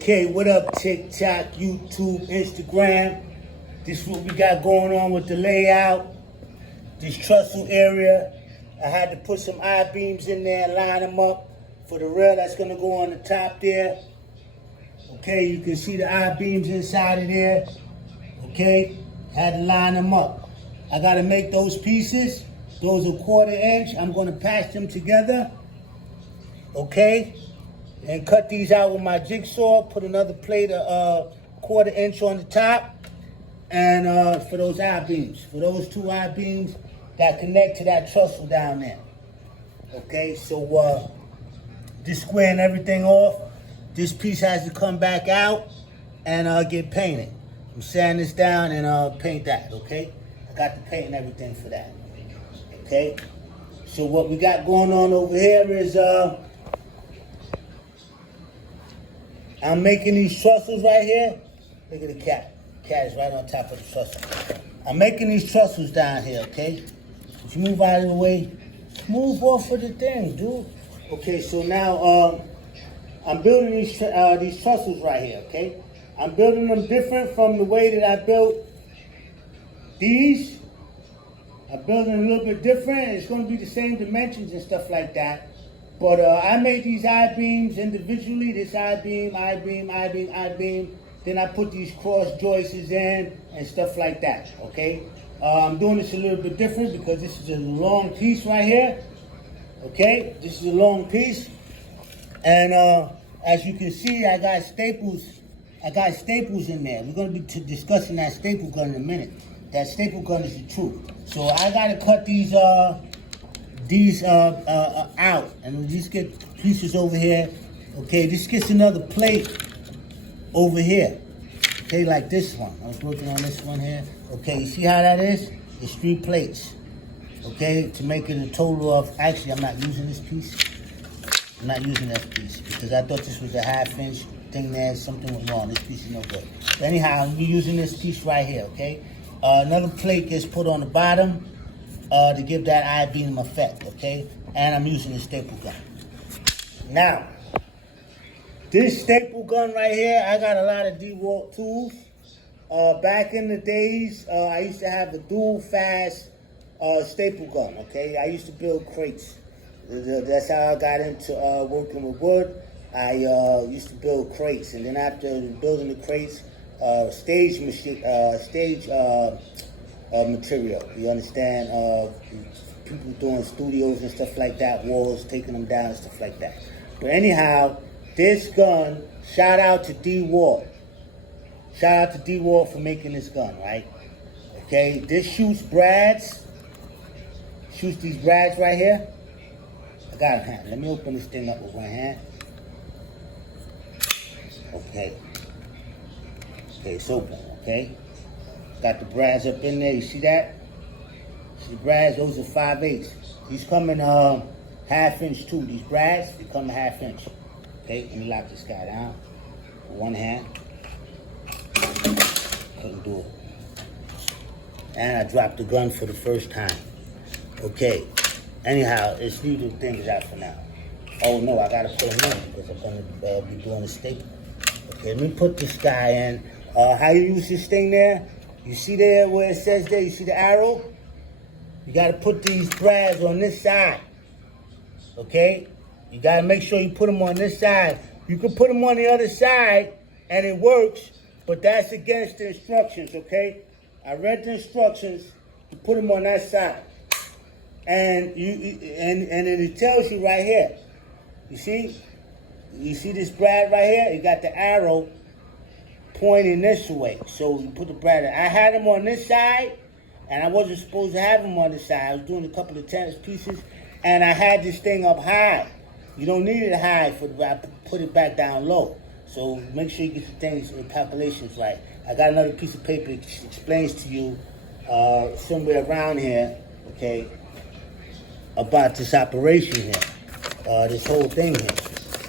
Okay, what up, TikTok, YouTube, Instagram? This is what we got going on with the layout. This trestle area, I had to put some I-beams in there and line them up for the rail that's gonna go on the top there. Okay, you can see the I-beams inside of there. Okay, had to line them up. I gotta make those pieces. Those are 1/4 inch. I'm gonna patch them together. Okay, and cut these out with my jigsaw. Put another plate of 1/4 inch on the top. And for those I-beams, for those two I-beams that connect to that trestle down there. Okay, so just squaring everything off. This piece has to come back out and get painted. I'm sanding this down and paint that, okay? I got the paint and everything for that, okay? So what we got going on over here is I'm making these trussels right here. Look at the cat. The cat is right on top of the trestle. I'm making these trussels down here, okay? If you move out of the way, move off of the thing, dude. Okay, so now I'm building these trussels right here, okay? I'm building them different from the way that I built these. I'm building them a little bit different. It's going to be the same dimensions and stuff like that. But I made these I-beams individually. This I-beam, I-beam, I-beam, I-beam. Then I put these cross joists in and stuff like that, okay? I'm doing this a little bit different because this is a long piece right here, okay? This is a long piece. And as you can see, I got staples. I got staples in there. We're going to be discussing that staple gun in a minute. That staple gun is the truth. So I got to cut these out, and these get pieces over here. Okay, this gets another plate over here. Okay, like this one. I was working on this one here. Okay, you see how that is? It's 3 plates. Okay, to make it a total of. Actually, I'm not using this piece. I'm not using this piece because I thought this was a 1/2 inch thing there. Something went wrong. This piece is no good. But anyhow, we're using this piece right here, okay? Another plate gets put on the bottom to give that I-beam effect, okay? And I'm using the staple gun. Now, this staple gun right here, I got a lot of DeWALT tools. Back in the days, I used to have a dual fast staple gun, okay? I used to build crates. That's how I got into working with wood. I used to build crates, and then after building the crates, stage material. You understand? People doing studios and stuff like that, walls, taking them down and stuff like that. But anyhow, this gun, shout out to DeWALT. Shout out to DeWALT for making this gun, right? Okay, this shoots brads. Shoots these brads right here. I got a hand. Let me open this thing up with one hand. Okay. Okay, it's open, okay? Got the brads up in there. You see that? See the brads? Those are 5/8. These come in 1/2 inch too. These brads, they come in 1/2 inch. Okay, let me lock this guy down with one hand. Couldn't do it. And I dropped the gun for the first time. Okay. Anyhow, let's leave the things out for now. Oh no, I gotta put them in because I'm gonna be doing a staple. Okay, let me put this guy in. How you use this thing there? You see there where it says there, you see the arrow? You gotta put these brads on this side. Okay? You gotta make sure you put them on this side. You can put them on the other side and it works, but that's against the instructions, okay? I read the instructions to put them on that side. And then it tells you right here. You see? You see this brad right here? You got the arrow pointing this way. So you put the brad in. I had them on this side, and I wasn't supposed to have them on this side. I was doing a couple of tennis pieces, and I had this thing up high. You don't need it high for I put it back down low. So make sure you get the things, the calculations right. I got another piece of paper that explains to you somewhere around here, okay, about this operation here, this whole thing here.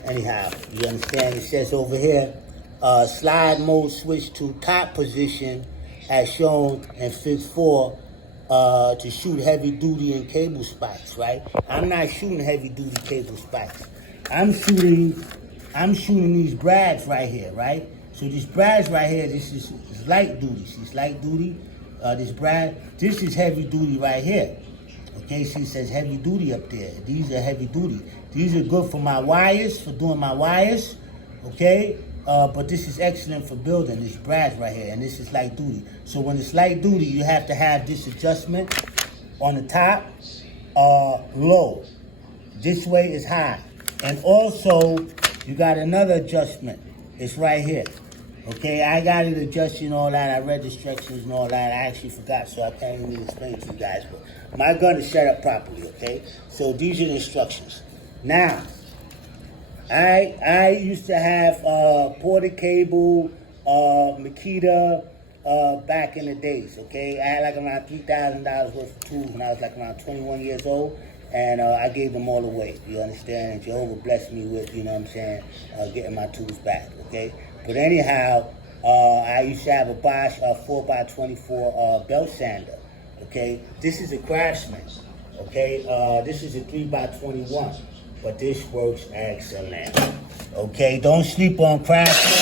Anyhow, you understand? It says over here, slide mode switch to top position as shown in Fig 4 to shoot heavy duty and cable spikes, right? I'm not shooting heavy duty cable spikes. I'm shooting I'm shooting these brads right here, right? So these brads right here, this is light duty. See, it's light duty. This brad, this is heavy duty right here. Okay, see, it says heavy duty up there. These are heavy duty. These are good for my wires, for doing my wires. Okay, but this is excellent for building. This brads right here, and this is light duty. So when it's light duty, you have to have this adjustment on the top, low. This way is high. And also, you got another adjustment. It's right here. Okay, I got it adjusted and all that. I read the instructions and all that. I actually forgot, so I can't even explain it to you guys. But my gun is set up properly, okay? So these are the instructions. Now, I used to have Porter Cable, Makita, back in the days, okay? I had like around $3,000 worth of tools when I was like around 21 years old. And I gave them all away, you understand? And Jehovah blessed me with, you know what I'm saying, getting my tools back, okay? But anyhow, I used to have a Bosch 4x24 belt sander, okay? This is a Craftsman, okay? This is a 3x21, but this works excellent, okay? Don't sleep on Craftsman.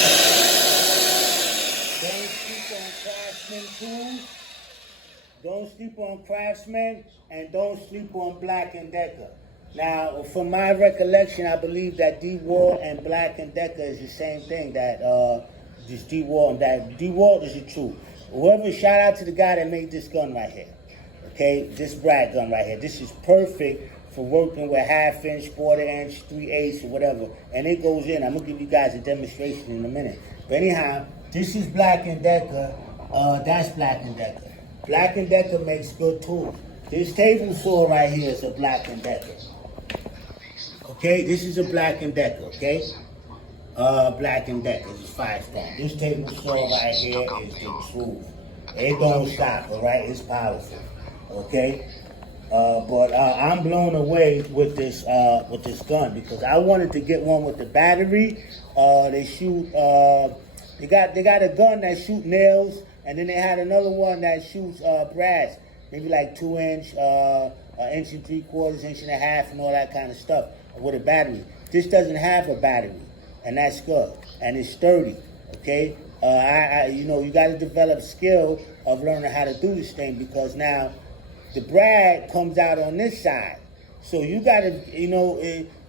Don't sleep on Craftsman tools. Don't sleep on Craftsman, and don't sleep on Black & Decker. Now, from my recollection, I believe that DeWALT and Black & Decker is the same thing. That this DeWALT, that DeWALT is the truth. Whoever, shout out to the guy that made this gun right here. Okay, this brad gun right here. This is perfect for working with 1/2 inch, 1/4 inch, 3/8 or whatever. And it goes in. I'm gonna give you guys a demonstration in a minute. But anyhow, this is Black & Decker. That's Black & Decker. Black & Decker makes good tools. This table saw right here is a Black & Decker. Okay, this is a Black & Decker, okay? Black & Decker is 5-star. This table saw right here is the truth. It don't stop, all right? It's powerful, okay? But I'm blown away with this gun because I wanted to get one with the battery. They shoot. They got a gun that shoot nails. And then they had another one that shoots brass, maybe like 2 inch, 1 inch and 3/4, 1.5 inches, and all that kind of stuff with a battery. This doesn't have a battery, and that's good, and it's sturdy. Okay, you know, you got to develop skill of learning how to do this thing because now the brad comes out on this side, so you got to, you know,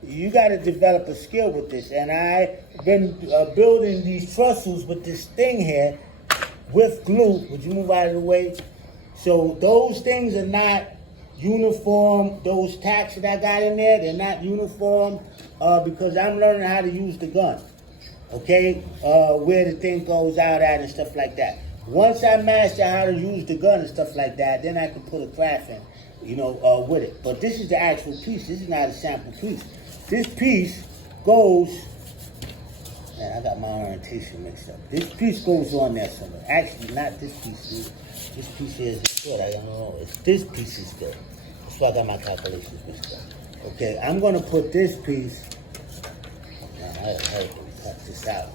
you got to develop a skill with this. And I've been building these trussels with this thing here. With glue, would you move out of the way? So those things are not uniform. Those tacks that I got in there, they're not uniform because I'm learning how to use the gun. Okay, where the thing goes out at and stuff like that. Once I master how to use the gun and stuff like that, then I can put a craft in, you know, with it. But this is the actual piece. This is not a sample piece. This piece goes. Man, I got my orientation mixed up. This piece goes on there somewhere. Actually, not this piece. This piece here is good. I don't know. It's this piece is good. That's why I got my calculations mixed up. Okay, I'm going to put this piece. Man, I can cut this out.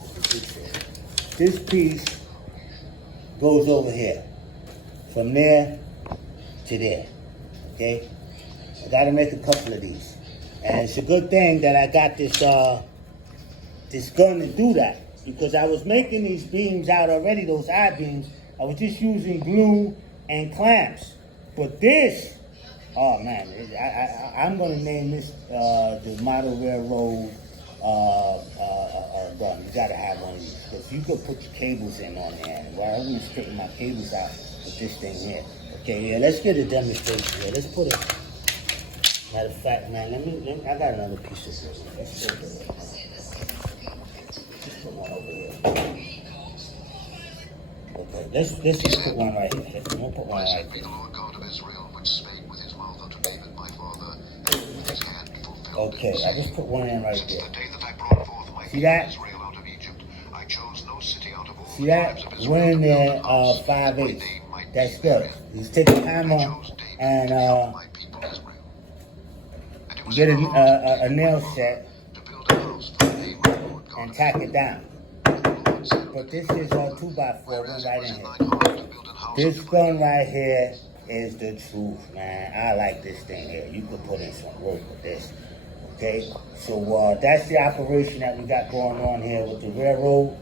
This piece goes over here. From there to there. Okay? I got to make a couple of these. And it's a good thing that I got this gun to do that because I was making these beams out already, those I-beams. I was just using glue and clamps. But this, oh man, I'm going to name this the Model Railroad gun. You got to have one of these because you could put your cables in on there. Well, I'm going to straighten my cables out with this thing here. Okay, yeah, let's get a demonstration here. Let's put it. Matter of fact, man, I got another piece of this. Let's go with it. Okay, let's just put one right here. We'll put one right here. Okay, I just put one in right there. See that? See that? We're in there 5/8. That's good. Just take the hammer and get a nail set and tack it down. But this is a 2x4 one right in here. This gun right here is the truth, man. I like this thing here. You could put in some work with this. Okay, so that's the operation that we got going on here with the railroad.